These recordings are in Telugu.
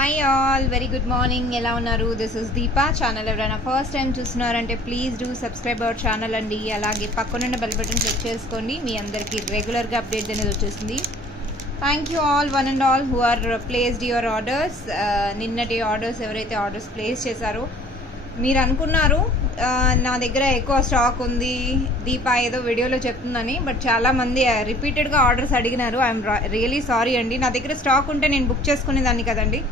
Hi all, very good morning. ఎలా ఉన్నారు? This is Deepa. ఛానల్ ఎవరైనా ఫస్ట్ టైం చూస్తున్నారంటే please do subscribe our channel అండి. అలాగే పక్కనున్న బెల్ బటన్ క్లిక్ చేసుకోండి. మీ అందరికీ రెగ్యులర్గా అప్డేట్ అనేది వచ్చేసింది. Thank you all, one and all who are placed your orders. నిన్నటి ఆర్డర్స్ ఎవరైతే ఆర్డర్స్ ప్లేస్ చేశారో మీరు అనుకున్నారు నా దగ్గర ఎక్కువ స్టాక్ ఉంది దీపా ఏదో వీడియోలో చెప్తుందని. బట్ చాలామంది రిపీటెడ్గా ఆర్డర్స్ అడిగినారు. ఐఎమ్ రియలీ సారీ అండి. నా దగ్గర స్టాక్ ఉంటే నేను బుక్ చేసుకునేదాన్ని కదండి.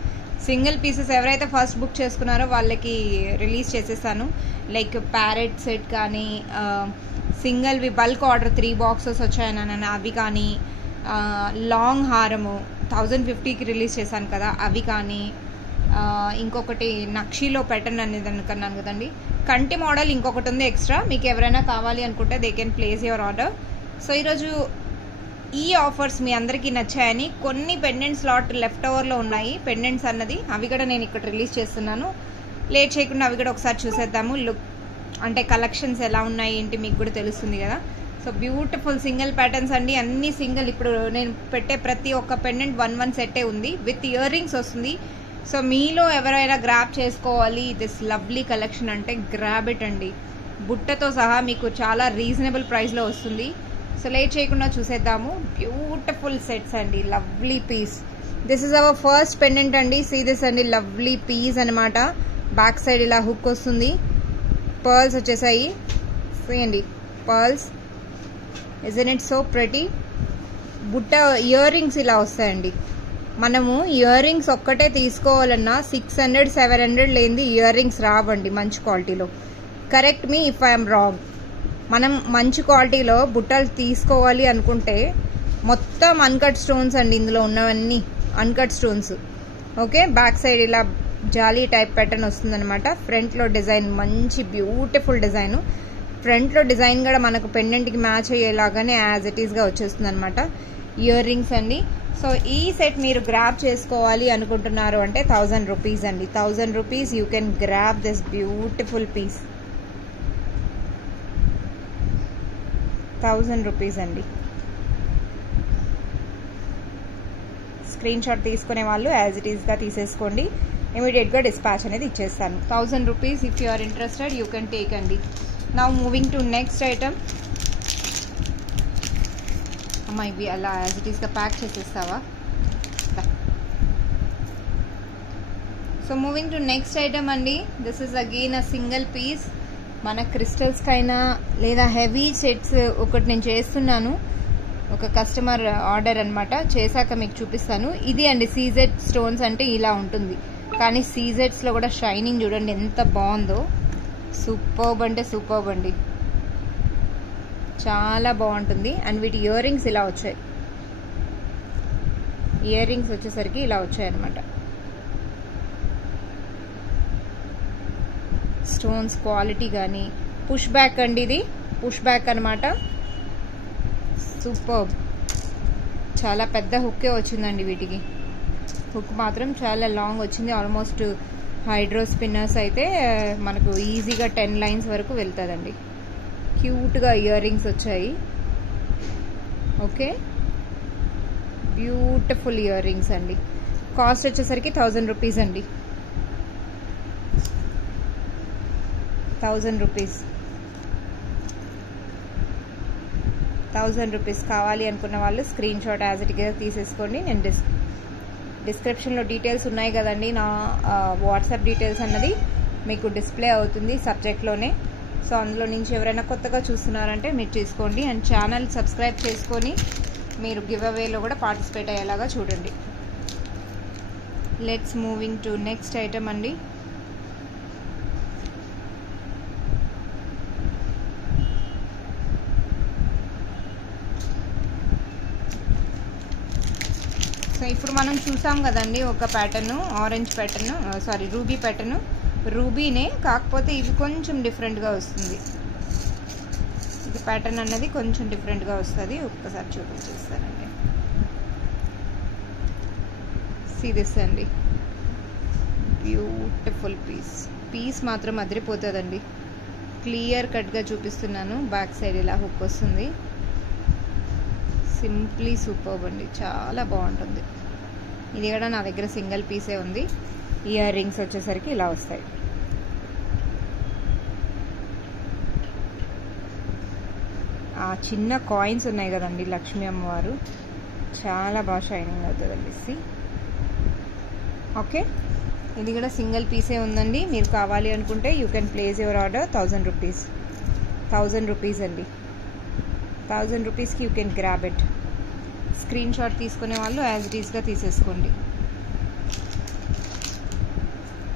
సింగిల్ పీసెస్ ఎవరైతే ఫస్ట్ బుక్ చేసుకున్నారో వాళ్ళకి రిలీజ్ చేసేసాను. లైక్ ప్యారెట్ సెట్ కానీ, సింగిల్వి బల్క్ ఆర్డర్ 3 బాక్సెస్ వచ్చాయని అవి కానీ, లాంగ్ హారము 1050కి రిలీజ్ చేశాను కదా అవి కానీ, ఇంకొకటి నక్షీలో ప్యాటర్న్ అనేది అనుకున్నాను కదండి. కంటి మోడల్ ఇంకొకటి ఉంది ఎక్స్ట్రా. మీకు ఎవరైనా కావాలి అనుకుంటే they can place your order. So ఈరోజు ఈ ఆఫర్స్ మీ అందరికీ నచ్చాయని కొన్ని పెండెంట్ స్లాట్ లెఫ్ట్ ఓవర్లో ఉన్నాయి. పెండెంట్స్ అన్నది అవి కూడా నేను ఇక్కడ రిలీజ్ చేస్తున్నాను. లేట్ చేయకుండా అవి కూడా ఒకసారి చూసేద్దాము. లుక్ అంటే కలెక్షన్స్ ఎలా ఉన్నాయి ఏంటి మీకు కూడా తెలుస్తుంది కదా. సో బ్యూటిఫుల్ సింగిల్ ప్యాటర్న్స్ అండి, అన్ని సింగిల్. ఇప్పుడు నేను పెట్టే ప్రతి ఒక్క పెండెంట్ 1 సెట్టే ఉంది, విత్ ఇయర్ రింగ్స్ వస్తుంది. సో మీలో ఎవరైనా గ్రాబ్ చేసుకోవాలి దిస్ లవ్లీ కలెక్షన్ అంటే గ్రాబ్ ఇట్ అండి. బుట్టతో సహా మీకు చాలా రీజనబుల్ ప్రైస్లో వస్తుంది. సో లేట్ చేయకుండా చూసేద్దాము. బ్యూటిఫుల్ సెట్స్ అండి, lovely piece. This is our first pendant అండి. సీ దిస్ అండి, లవ్లీ పీస్ అనమాట. బ్యాక్ సైడ్ ఇలా హుక్ వస్తుంది, పర్ల్స్ వచ్చేసాయి. అండి pearls, isn't it so pretty. బుట్ట ఇయర్ రింగ్స్ ఇలా వస్తాయండి. మనము ఇయర్ రింగ్స్ ఒక్కటే తీసుకోవాలన్నా 600-700 లేనిది ఇయర్ రింగ్స్ రావండి మంచి క్వాలిటీలో. Correct me if I'm wrong. మనం మంచి క్వాలిటీలో బుట్టలు తీసుకోవాలి అనుకుంటే మొత్తం అన్కట్ స్టోన్స్ అండి, ఇందులో ఉన్నవన్నీ uncut stones. Okay, back side ఇలా జాలీ టైప్ ప్యాటర్న్ వస్తుందన్నమాట. ఫ్రంట్లో డిజైన్ మంచి బ్యూటిఫుల్ డిజైన్. ఫ్రంట్లో డిజైన్ కూడా మనకు పెండెంట్కి మ్యాచ్ అయ్యేలాగానే యాజ్ ఇట్ ఈస్గా వచ్చేస్తుంది అనమాట. ఇయర్ రింగ్స్ అండి. సో ఈ సెట్ మీరు గ్రాబ్ చేసుకోవాలి అనుకుంటున్నారు అంటే 1000 రూపీస్ అండి. 1000 rupees you can grab this beautiful piece. 1000 rupees అండి. స్క్రీన్ షాట్ తీసుకునే వాళ్ళు యాజ్ ఇట్ ఈస్గా తీసేసుకోండి. ఇమీడియట్గా డిస్పాచ్ అనేది ఇచ్చేస్తాను. 1000 rupees. If you are interested you can take అండి. Now moving to next item. అమ్మా ఇవి అలా యాజ్ ఇట్ ఈస్గా ప్యాక్ చేసేస్తావా? So moving to next item అండి. This is again a single piece. మన క్రిస్టల్స్కైనా లేదా హెవీ సెట్స్ ఒకటి నేను చేస్తున్నాను, ఒక కస్టమర్ ఆర్డర్ అనమాట. చేశాక మీకు చూపిస్తాను. ఇది అండి సీజెడ్ స్టోన్స్ అంటే ఇలా ఉంటుంది, కానీ సీజెడ్స్లో కూడా షైనింగ్ చూడండి ఎంత బాగుందో. సూపర్బ్ అంటే సూపర్బ్ అండి, చాలా బాగుంటుంది. అండ్ వీటి ఇయర్ రింగ్స్ ఇలా వచ్చాయి. ఇయర్ రింగ్స్ వచ్చేసరికి ఇలా వచ్చాయి అనమాట. స్టోన్స్ క్వాలిటీ కానీ, పుష్ బ్యాక్ అండి, ఇది పుష్ బ్యాక్ అనమాట. సూపర్. చాలా పెద్ద హుక్కే వచ్చిందండి వీటికి. హుక్ మాత్రం చాలా లాంగ్ వచ్చింది. ఆల్మోస్ట్ హైడ్రో స్పిన్నర్స్ అయితే మనకు ఈజీగా 10 లైన్స్ వరకు వెళ్తుందండి. క్యూట్గా ఇయర్ రింగ్స్ వచ్చాయి. ఓకే, బ్యూటిఫుల్ ఇయర్ రింగ్స్ అండి. కాస్ట్ వచ్చేసరికి 1000 రూపీస్ అండి. 1000 రూపీస్. 1000 రూపీస్ కావాలి అనుకున్న వాళ్ళు స్క్రీన్ షాట్ యాజ్ ఇట్ గా తీసేసుకోండి. నేను డిస్క్రిప్షన్లో డీటెయిల్స్ ఉన్నాయి కదండి, నా వాట్సాప్ డీటెయిల్స్ అన్నది మీకు డిస్ప్లే అవుతుంది సబ్జెక్ట్లోనే. సో అందులో నుంచి ఎవరైనా కొత్తగా చూస్తున్నారంటే మీరు చేసుకోండి. అండ్ ఛానల్ సబ్స్క్రైబ్ చేసుకొని మీరు గివ్ అవేలో కూడా పార్టిసిపేట్ అయ్యేలాగా చూడండి. Let's moving to next item అండి. సో ఇప్పుడు మనం చూసాం కదండి ఒక pattern, orange pattern, sorry ruby pattern. రూబీనే, కాకపోతే ఇది కొంచెం డిఫరెంట్గా వస్తుంది. ఇది ప్యాటర్న్ అన్నది కొంచెం డిఫరెంట్గా వస్తుంది. ఒక్కసారి చూపించేస్తానండి. సీ దిస్ అండి, బ్యూటిఫుల్ పీస్. పీస్ మాత్రం అదిరిపోతుందండి. క్లియర్ కట్గా చూపిస్తున్నాను. బ్యాక్ సైడ్ ఇలా హుక్ వస్తుంది. సింప్లీ సూపర్బ్ అండి, చాలా బాగుంటుంది. ఇది కూడా నా దగ్గర సింగిల్ పీసే ఉంది. ఇయర్ రింగ్స్ వచ్చేసరికి ఇలా వస్తాయి. ఆ చిన్న కాయిన్స్ ఉన్నాయి కదండి లక్ష్మీ అమ్మవారు, చాలా బాగా షైనింగ్ అవుతుందండి. ఓకే, ఇది కూడా సింగిల్ పీసే ఉందండి. మీరు కావాలి అనుకుంటే you can place your order. 1000 rupees, 1000 rupees అండి. 1000 రూపీస్కి you can grab it. Screen shot తీసుకునే వాళ్ళు యాజ్ ఇట్ ఈస్గా తీసేసుకోండి.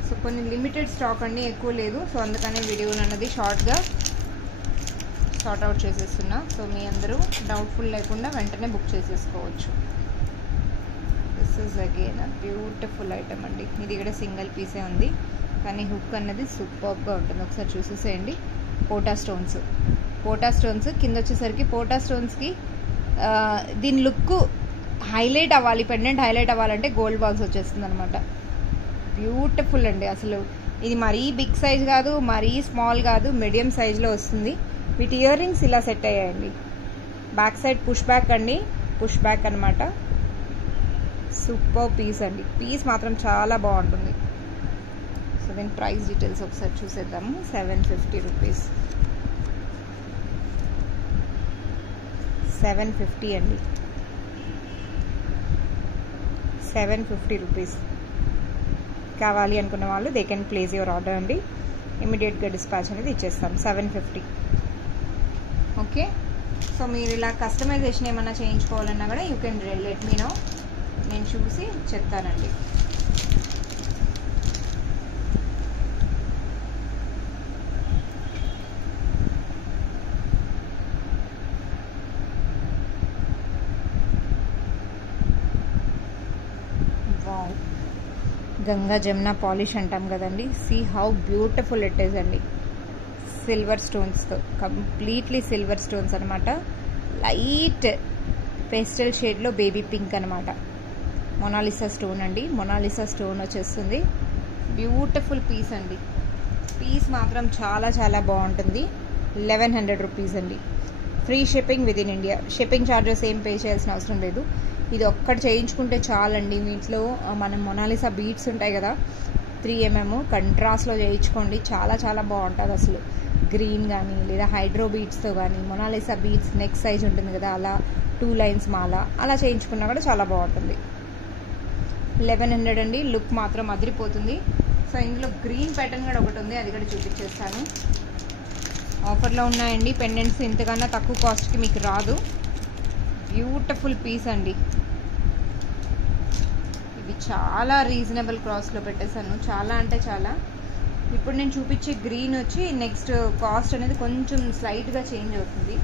సో కొన్ని లిమిటెడ్ స్టాక్ అండి, ఎక్కువ లేదు. సో అందుకనే వీడియో అన్నది షార్ట్గా షార్ట్ అవుట్ చేసేస్తున్నా. సో మీ అందరూ డౌట్ఫుల్ లేకుండా వెంటనే బుక్ చేసేసుకోవచ్చు. This is again a beautiful item అండి. ఇది కూడా సింగిల్ పీసే ఉంది, కానీ హుక్ అన్నది సూపర్గా ఉంటుంది. ఒకసారి చూసేసేయండి. పోటా స్టోన్స్, పోటా స్టోన్స్ కింద వచ్చేసరికి పోటా స్టోన్స్కి దీని లుక్ హైలైట్ అవ్వాలి, పెండెంట్ హైలైట్ అవ్వాలంటే గోల్డ్ బాల్స్ వచ్చేస్తుంది అనమాట. బ్యూటిఫుల్ అండి. అసలు ఇది మరీ బిగ్ సైజ్ కాదు, మరీ స్మాల్ కాదు, మీడియం సైజ్లో వస్తుంది. వీటి ఇయర్ రింగ్స్ ఇలా సెట్ అయ్యాయండి. బ్యాక్ సైడ్ పుష్ బ్యాక్ అండి, పుష్ బ్యాక్ అనమాట. సూపర్ పీస్ అండి. పీస్ మాత్రం చాలా బాగుంటుంది. సో దీని ప్రైస్ డీటెయిల్స్ ఒకసారి చూసేద్దాము. 750 రూపీస్, 750 అండి, 750 రూపీస్. కావాలి అనుకున్న వాళ్ళు they can place your order అండి. ఇమీడియట్గా డిస్పాచ్ అనేది ఇచ్చేస్తాం. 750. ఓకే, సో మీరు ఇలా కస్టమైజేషన్ ఏమైనా చేయించుకోవాలన్నా కూడా you can let me know, నేను చూసి చెప్తానండి. వావ్, గంగా జమున పాలిష్ అంటాం కదండి. See how beautiful it is అండి. సిల్వర్ స్టోన్స్తో, కంప్లీట్లీ సిల్వర్ స్టోన్స్ అనమాట. లైట్ పేస్టల్ షేడ్లో బేబీ పింక్ అనమాట. మొనాలిసా స్టోన్ అండి, మొనాలిసా స్టోన్ వచ్చేస్తుంది. బ్యూటిఫుల్ పీస్ అండి. పీస్ మాత్రం చాలా చాలా బాగుంటుంది. 1100 రూపీస్ అండి. Free shipping within India. Shipping charges ఏం పే చేయాల్సిన అవసరం లేదు. ఇది ఒక్కటి చేయించుకుంటే చాలండి. వీటిలో మనం మొనాలిసా బీడ్స్ ఉంటాయి కదా, 3mm కంట్రాస్ట్లో చేయించుకోండి. చాలా చాలా బాగుంటుంది అసలు. గ్రీన్ కానీ లేదా హైడ్రో బీడ్స్తో కానీ, మొనాలిసా బీడ్స్ నెక్ సైజ్ ఉంటుంది కదా, అలా 2 లైన్స్ మాల అలా చేయించుకున్నా కూడా చాలా బాగుంటుంది. 1100 అండి. లుక్ మాత్రం అదిరిపోతుంది. సో ఇందులో గ్రీన్ ప్యాటర్న్ కూడా ఒకటి ఉంది, అది కూడా చూపించేస్తాను. ఆఫర్లో ఉన్నాయండి పెండెంట్స్. ఇంతకన్నా తక్కువ కాస్ట్కి మీకు రాదు. బ్యూటిఫుల్ పీస్ అండి. ఇవి చాలా రీజనబుల్ కాస్ట్లో పెట్టేశాను, చాలా అంటే చాలా. ఇప్పుడు నేను చూపించే గ్రీన్ వచ్చి నెక్స్ట్ కాస్ట్ అనేది కొంచెం స్లైట్గా చేంజ్ అవుతుంది.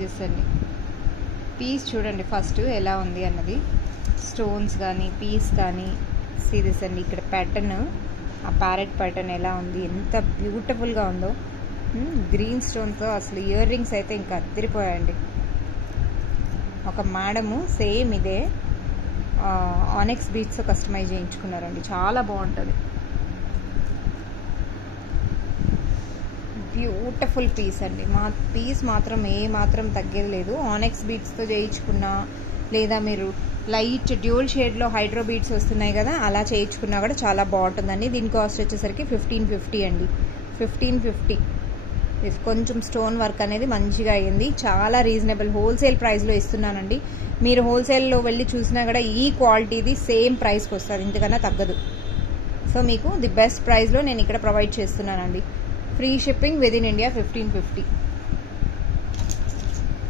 దిస్ అండి. పీస్ చూడండి ఫస్ట్ ఎలా ఉంది అన్నది. స్టోన్స్ కానీ పీస్ కానీ దిస్ అండి. ఇక్కడ ప్యాటర్న్, ఆ ప్యారెట్ ప్యాటర్న్ ఎలా ఉంది, ఎంత బ్యూటిఫుల్గా ఉందో. గ్రీన్ స్టోన్తో అసలు ఇయర్ రింగ్స్ అయితే ఇంకా అద్దరిపోయాయండి. ఒక మేడము సేమ్ ఇదే ఆనెక్స్ బీడ్స్తో కస్టమైజ్ చేయించుకున్నారండి. చాలా బాగుంటుంది. బ్యూటిఫుల్ పీస్ అండి. మా పీస్ మాత్రం ఏ మాత్రం తగ్గేది లేదు. ఆనెక్స్ బీడ్స్తో చేయించుకున్నా, లేదా మీరు లైట్ డ్యూల్ షేడ్లో హైడ్రో బీడ్స్ వస్తున్నాయి కదా, అలా చేయించుకున్నా కూడా చాలా బాగుంటుందండి. దీని కాస్ట్ వచ్చేసరికి 1550 అండి. 1550. కొంచెం స్టోన్ వర్క్ అనేది మంచిగా అయ్యింది. చాలా రీజనబుల్ హోల్సేల్ ప్రైస్లో ఇస్తున్నానండి. మీరు హోల్సేల్లో వెళ్ళి చూసినా కూడా ఈ క్వాలిటీది సేమ్ ప్రైస్కి వస్తుంది, ఇంతకన్నా తగ్గదు. సో మీకు ది బెస్ట్ ప్రైస్లో నేను ఇక్కడ ప్రొవైడ్ చేస్తున్నానండి. Free shipping within India 1550.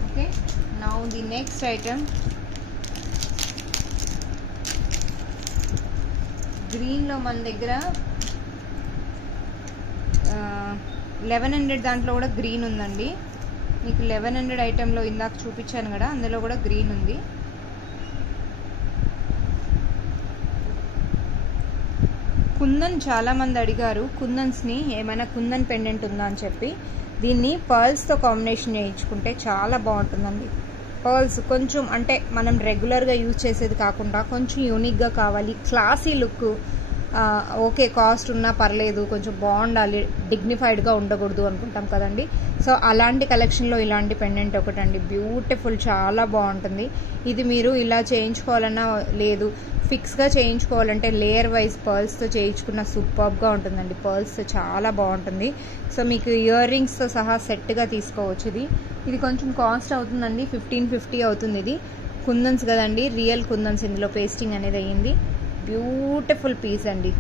Okay, now the next item. గ్రీన్లో మన దగ్గర 1100 దాంట్లో కూడా గ్రీన్ ఉందండి. మీకు 1100 ఐటెంలో ఇందాక చూపించాను కదా, అందులో కూడా గ్రీన్ ఉంది. కుందన్ చాలామంది అడిగారు కుందన్స్ని, ఏమైనా కుందన్ పెండెంట్ ఉందా అని చెప్పి. దీన్ని పర్ల్స్తో కాంబినేషన్ చేయించుకుంటే చాలా బాగుంటుందండి. పర్ల్స్ కొంచెం అంటే మనం రెగ్యులర్గా యూజ్ చేసేది కాకుండా కొంచెం యూనిక్గా కావాలి, క్లాసీ లుక్, ఓకే కాస్ట్ ఉన్నా పర్లేదు, కొంచెం బాగుండాలి, డిగ్నిఫైడ్గా ఉండకూడదు అనుకుంటాం కదండి. సో అలాంటి కలెక్షన్లో ఇలాంటి పెండెంట్ ఒకటండి, బ్యూటిఫుల్, చాలా బాగుంటుంది. ఇది మీరు ఇలా చేయించుకోవాలన్నా లేదు, ఫిక్స్గా చేయించుకోవాలంటే లేయర్ వైజ్ పర్ల్స్తో చేయించుకున్న సూపర్గా ఉంటుందండి. పర్ల్స్తో చాలా బాగుంటుంది. సో మీకు ఇయర్ రింగ్స్తో సహా సెట్గా తీసుకోవచ్చు. ఇది కొంచెం కాస్ట్ అవుతుందండి, 1550 అవుతుంది. ఇది కుందన్స్ కదండి, రియల్ కుందన్స్, ఇందులో పేస్టింగ్ అనేది అయ్యింది. బ్యూటిఫుల్ పీస్ అండి.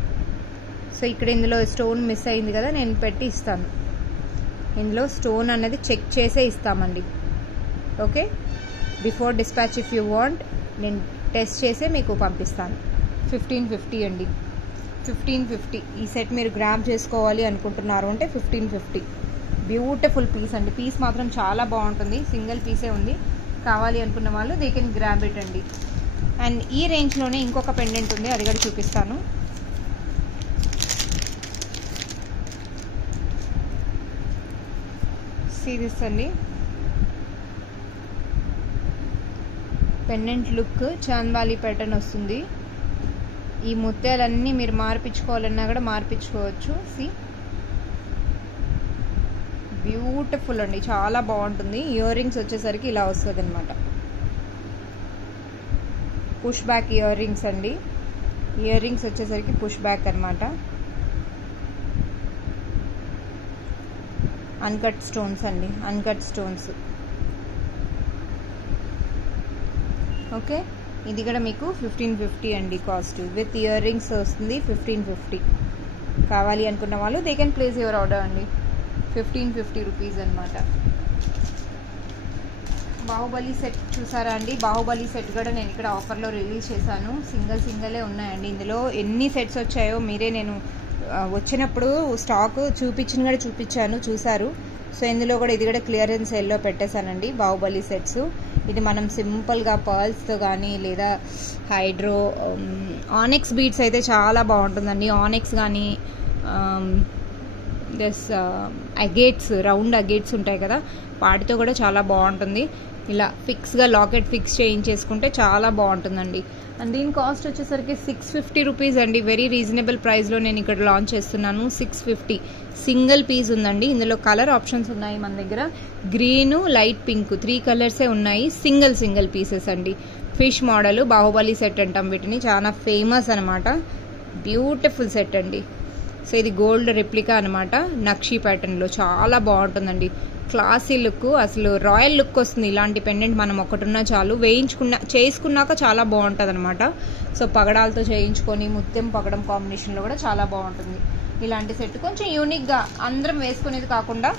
సో ఇక్కడ ఇందులో స్టోన్ మిస్ అయింది కదా, నేను పెట్టి ఇస్తాను. ఇందులో స్టోన్ అనేది చెక్ చేసే ఇస్తామండి. Okay, before dispatch if you want, నేను టెస్ట్ చేసే మీకు పంపిస్తాను. 1550 అండి, 1550. ఈ సెట్ మీరు గ్రాబ్ చేసుకోవాలి అనుకుంటున్నారు అంటే 1550. బ్యూటిఫుల్ పీస్ అండి. పీస్ మాత్రం చాలా బాగుంటుంది, సింగిల్ పీసే ఉంది. కావాలి అనుకున్న వాళ్ళు దే కెన్ గ్రాబ్ ఇట్ అండి. అండ్ ఈ రేంజ్లోనే ఇంకొక పెండెంట్ ఉంది, అది కూడా చూపిస్తాను. సీరీస్ అండి, పెండెంట్ లుక్ చాంద్వాలి ప్యాటర్న్ వస్తుంది. ఈ ముత్యాలన్నీ మీరు మార్పించుకోవాలన్నా కూడా మార్పించుకోవచ్చు. సి బ్యూటిఫుల్ అండి, చాలా బాగుంటుంది. ఇయర్ రింగ్స్ వచ్చేసరికి ఇలా వస్తుంది అనమాట, పుష్ బ్యాక్ ఇయర్ రింగ్స్ అండి. ఇయర్ రింగ్స్ వచ్చేసరికి పుష్ బ్యాక్ అనమాట. అన్కట్ స్టోన్స్ అండి, అన్కట్ స్టోన్స్. ఓకే, ఇది కూడా మీకు 1550 అండి కాస్ట్. విత్ ఇయర్ రింగ్స్ వస్తుంది 1550. కావాలి అనుకున్న వాళ్ళు they can place your order అండి. 1550 రూపీస్ అనమాట. బాహుబలి సెట్ చూసారా అండి? బాహుబలి సెట్ కూడా నేను ఇక్కడ ఆఫర్లో రిలీజ్ చేశాను. సింగలే ఉన్నాయండి. ఇందులో ఎన్ని సెట్స్ వచ్చాయో మీరే, నేను వచ్చినప్పుడు స్టాక్ చూపించాను, చూసారు. సో ఇందులో కూడా ఇది కూడా క్లియరెన్స్ సేల్లో పెట్టేశానండి, బాహుబలి సెట్స్. ఇది మనం సింపుల్గా పర్ల్స్తో కానీ లేదా హైడ్రో ఆనెక్స్ బీడ్స్ అయితే చాలా బాగుంటుందండి. ఆనెక్స్ కానీ అగేట్స్, రౌండ్ అగేట్స్ ఉంటాయి కదా, వాటితో కూడా చాలా బాగుంటుంది. ఇలా ఫిక్స్గా లాకెట్ ఫిక్స్ చేయించేసుకుంటే చాలా బాగుంటుందండి. అండ్ దీని కాస్ట్ వచ్చేసరికి 650 రూపీస్ అండి. వెరీ రీజనబుల్ ప్రైస్లో నేను ఇక్కడ లాంచ్ చేస్తున్నాను. 650 సింగిల్ పీస్ ఉందండి. ఇందులో కలర్ ఆప్షన్స్ ఉన్నాయి మన దగ్గర, గ్రీను, లైట్ పింక్, 3 కలర్సే ఉన్నాయి. సింగిల్ పీసెస్ అండి. ఫిష్ మోడల్ బాహుబలి సెట్ అంటాం వీటిని, చాలా ఫేమస్ అనమాట. బ్యూటిఫుల్ సెట్ అండి. సో ఇది గోల్డ్ రెప్లికా అనమాట, నక్షి ప్యాటర్న్లో చాలా బాగుంటుందండి. క్లాసీ లుక్, అసలు రాయల్ లుక్ వస్తుంది. ఇలాంటి పెండెంట్ మనం ఒకటిన్నా చాలు, చేసుకున్నాక చాలా బాగుంటుంది అనమాట. సో పగడాలతో చేయించుకొని ముత్యం పగడం కాంబినేషన్లో కూడా చాలా బాగుంటుంది. ఇలాంటి సెట్ కొంచెం యూనిక్గా అందరం వేసుకునేది కాకుండా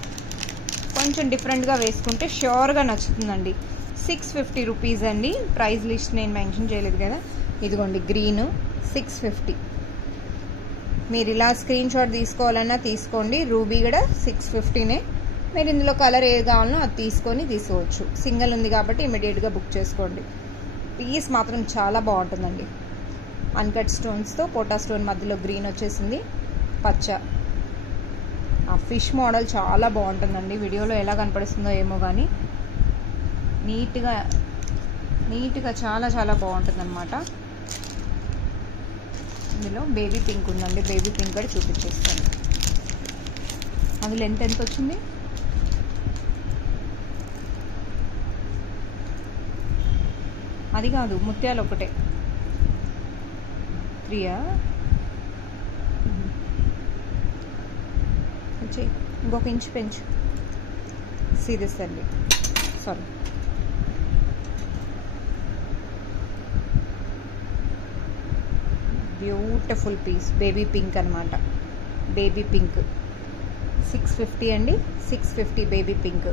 కొంచెం డిఫరెంట్గా వేసుకుంటే ష్యూర్గా నచ్చుతుందండి. 650 రూపీస్ అండి. ప్రైస్ లిస్ట్ నేను మెన్షన్ చేయలేదు కదా, ఇదిగోండి గ్రీన్ 650. మీరు ఇలా స్క్రీన్ షాట్ తీసుకోవాలన్నా తీసుకోండి. రూబీ కూడా 650నే. మీరు ఇందులో కలర్ ఏది కావాలనో అది తీసుకోవచ్చు. సింగిల్ ఉంది కాబట్టి ఇమీడియట్గా బుక్ చేసుకోండి. పీస్ మాత్రం చాలా బాగుంటుందండి. అన్కట్ స్టోన్స్తో పోటా స్టోన్ మధ్యలో గ్రీన్ వచ్చేసింది, పచ్చ. ఆ ఫిష్ మోడల్ చాలా బాగుంటుందండి. వీడియోలో ఎలా కనపడుతుందో ఏమో కానీ నీట్గా చాలా బాగుంటుంది అనమాట. ఇందులో బేబీ పింక్ ఉందండి, బేబీ పింక్ కూడా చూపించేస్తాను. అందులో ఎంత వచ్చింది? అది కాదు, ముత్యాలు ఒకటే. 3 ఇంకొక ఇంచు పెంచు. సీరియస్ అండి, sorry. Beautiful piece, baby pink అనమాట. బేబీ పింక్ 650 అండి. 650 బేబీ పింక్.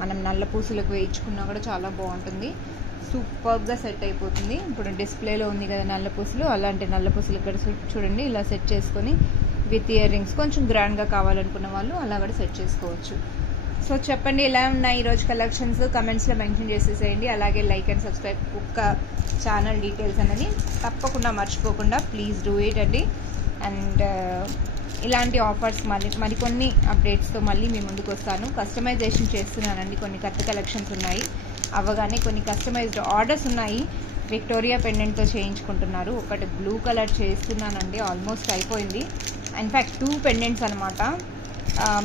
మనం నల్ల పూసలకు వేయించుకున్నా కూడా చాలా బాగుంటుంది. సూపర్గా సెట్ అయిపోతుంది. ఇప్పుడు డిస్ప్లేలో ఉంది కదా నల్ల పూసలు, అలాంటి నల్ల పూసలు ఇక్కడ చూడండి ఇలా సెట్ చేసుకొని విత్ ఇయర్ రింగ్స్ కొంచెం గ్రాండ్గా కావాలనుకున్న వాళ్ళు అలా కూడా సెట్ చేసుకోవచ్చు. సో చెప్పండి ఎలా ఉన్నాయి ఈరోజు కలెక్షన్స్, కమెంట్స్లో మెన్షన్ చేసేసేయండి. అలాగే లైక్ అండ్ సబ్స్క్రైబ్, ఒక్క ఛానల్ డీటెయిల్స్ అనేది తప్పకుండా మర్చిపోకుండా ప్లీజ్ డూ ఇట్ అండి. అండ్ ఇలాంటి ఆఫర్స్ మరికొన్ని అప్డేట్స్తో మళ్ళీ మీ ముందుకు వస్తాను. కస్టమైజేషన్ చేస్తున్నానండి, కొన్ని కొత్త కలెక్షన్స్ ఉన్నాయి. అవగానే కొన్ని కస్టమైజ్డ్ ఆర్డర్స్ ఉన్నాయి. విక్టోరియా పెండెంట్తో చేయించుకుంటున్నారు. ఒకటి బ్లూ కలర్ చేస్తున్నానండి, ఆల్మోస్ట్ అయిపోయింది. ఇన్ఫ్యాక్ట్ 2 పెండెంట్స్ అనమాట.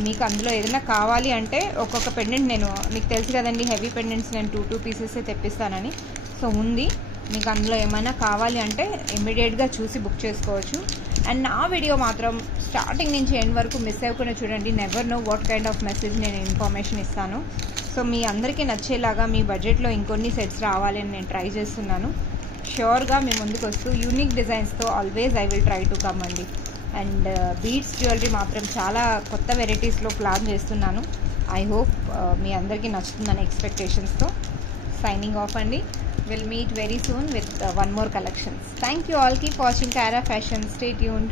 మీకు అందులో ఏదైనా కావాలి అంటే ఒక్కొక్క పెండెంట్ నేను మీకు తెలుసు కదండి, హెవీ పెండెంట్స్ నేను 2 పీసెస్ తెప్పిస్తానని. సో ఉంది, మీకు అందులో ఏమైనా కావాలి అంటే ఇమ్మీడియట్గా చూసి బుక్ చేసుకోవచ్చు. అండ్ నా వీడియో మాత్రం స్టార్టింగ్ నుంచి ఎండ్ వరకు మిస్ అవ్వకుండా చూడండి. Never know what kind of message నేను ఇన్ఫర్మేషన్ ఇస్తాను. సో మీ అందరికీ నచ్చేలాగా మీ బడ్జెట్లో ఇంకొన్ని సెట్స్ రావాలి అని నేను ట్రై చేస్తున్నాను. ష్యూర్గా మీ ముందుకు వస్తూ యూనిక్ డిజైన్స్తో always I will try to come అండి. అండ్ బీడ్స్ జ్యువెలరీ మాత్రం చాలా కొత్త వెరైటీస్లో ప్లాన్ చేస్తున్నాను. ఐ హోప్ మీ అందరికీ నచ్చుతుందని ఎక్స్పెక్టేషన్స్తో సైనింగ్ ఆఫ్ అండి. We'll meet very soon with one more collections. Thank you all. Keep watching Cara Fashion. Stay tuned.